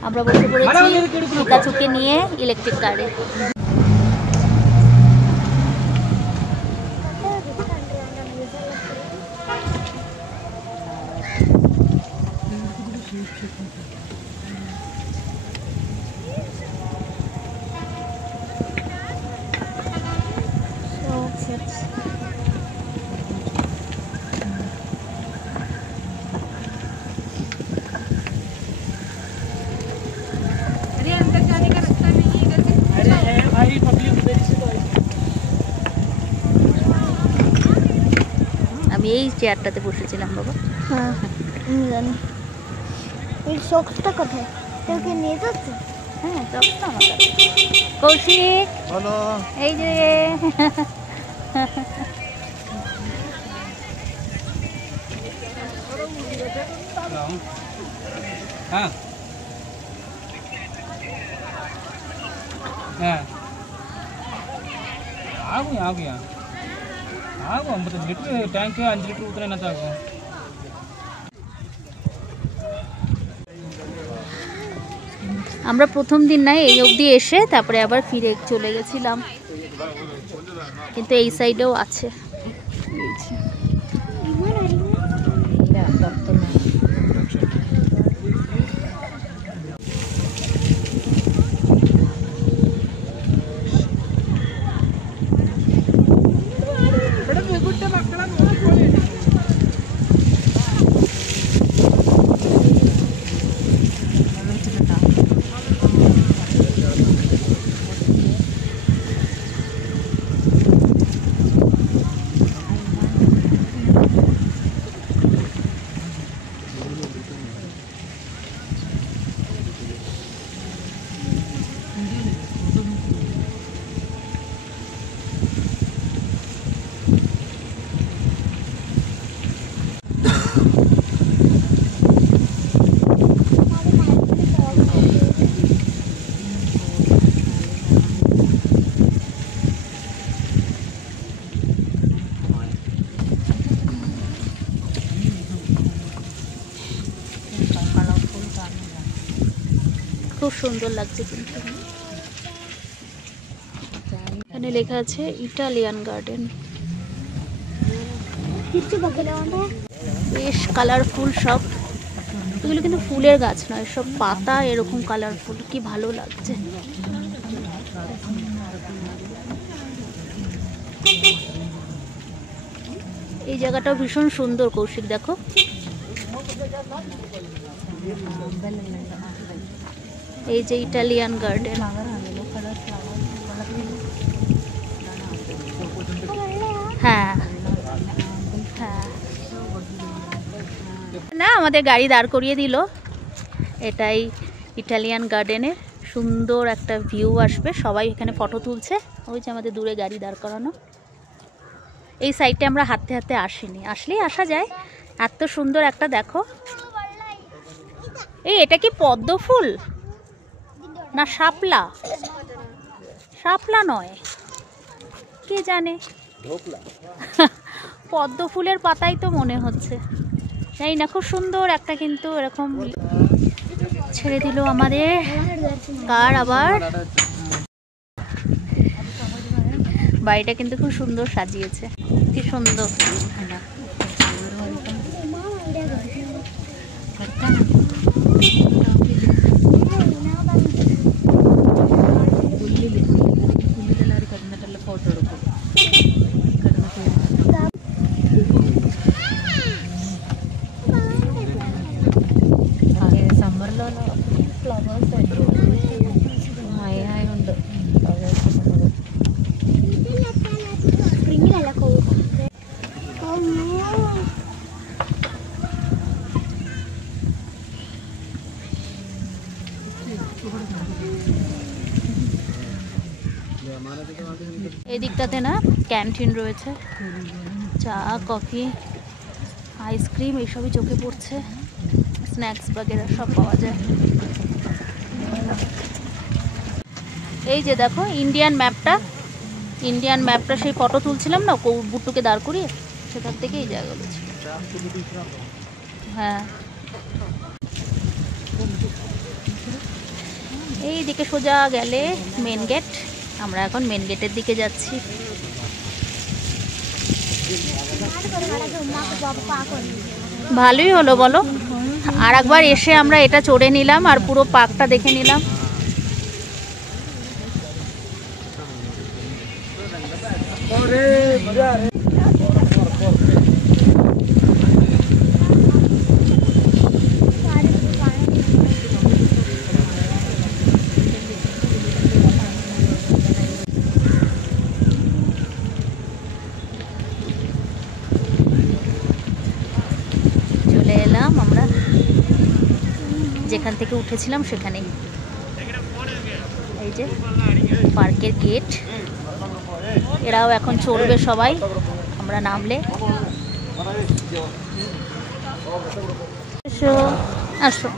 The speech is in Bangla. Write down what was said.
আমরা বসে পড়েছি পিকাচুকে নিয়ে ইলেকট্রিক কারে। আমি এই চেয়ারটাতে বসেছিলাম বাবা। হ্যাঁ আমি জানি। এই সক্সটা কোথায়? কেউ কি নিয়ে যাচ্ছে? হ্যাঁ সক্সটা আমার কাছে। কৌশিক বলো। এই যে हाँ हाँ आ गया मतलब लीटर टैंक 5 लीटर उतने ना चाहो। আমরা প্রথম দিন না এই অবধি এসে তারপরে আবার ফিরে চলে গেছিলাম, কিন্তু এই সাইডেও আছে। খুব সুন্দর লাগছে, কিন্তু এখানে লেখা আছে ইটালিয়ান গার্ডেন। বেশ কালারফুল সব, এগুলো কিন্তু ফুলের গাছ নয়, সব পাতা এরকম কালারফুল, কি ভালো লাগছে। এই জায়গাটাও ভীষণ সুন্দর কৌশিক, দেখো এই যে ইটালিয়ান গার্ডেন। হ্যাঁ হ্যাঁ না, আমাদের গাড়ি দাঁড় করিয়ে দিল। এটাই ইটালিয়ান গার্ডেনের সুন্দর একটা ভিউ আসবে, সবাই এখানে ফটো তুলছে। ওই যে আমাদের দূরে গাড়ি দাঁড় করানো। এই সাইডে আমরা হাঁটতে হাঁটতে আসিনি, আসলেই আসা যায়। এত সুন্দর একটা দেখো। এই এটা কি পদ্ম ফুল না শাপলা? শাপলা নয়, কে জানে, পদ্ম ফুলের পাতাই তো মনে হচ্ছে, জানি না। খুব সুন্দর একটা, কিন্তু এরকম ছেড়ে দিল আমাদের কার। আবার বাড়িটা কিন্তু খুব সুন্দর সাজিয়েছে, কি সুন্দর। సమ్మర్లో ఫ్లవర్స్ హాయ్ హాయ్ ഉണ്ട് സ്പ്രിങ്ങിലല്ല এই দিকটাতে না ক্যান্টিন রয়েছে, চা কফি আইসক্রিম এইসবই চোখে পড়ছে, স্ন্যাক্স বগেরা সব পাওয়া যায়। এই যে দেখো ইন্ডিয়ান ম্যাপটা সেই ফটো তুলছিলাম না বুট্টুকে দাঁড় করিয়ে, সেখান থেকে এই জায়গাগুলো ছিল। হ্যাঁ এই দিকে সোজা গেলে মেন গেট। আমরা এখন মেন গেটের দিকে যাচ্ছি। ভালোই হলো বলো, আর একবার এসে আমরা এটা চড়ে নিলাম আর পুরো পার্কটা দেখে নিলাম। চলে এলাম আমরা যেখান থেকে উঠেছিলাম সেখানেই। এই যে পার্কের গেট, এরাও এখন চড়বে সবাই আমরা নামলে। এসো, আসো।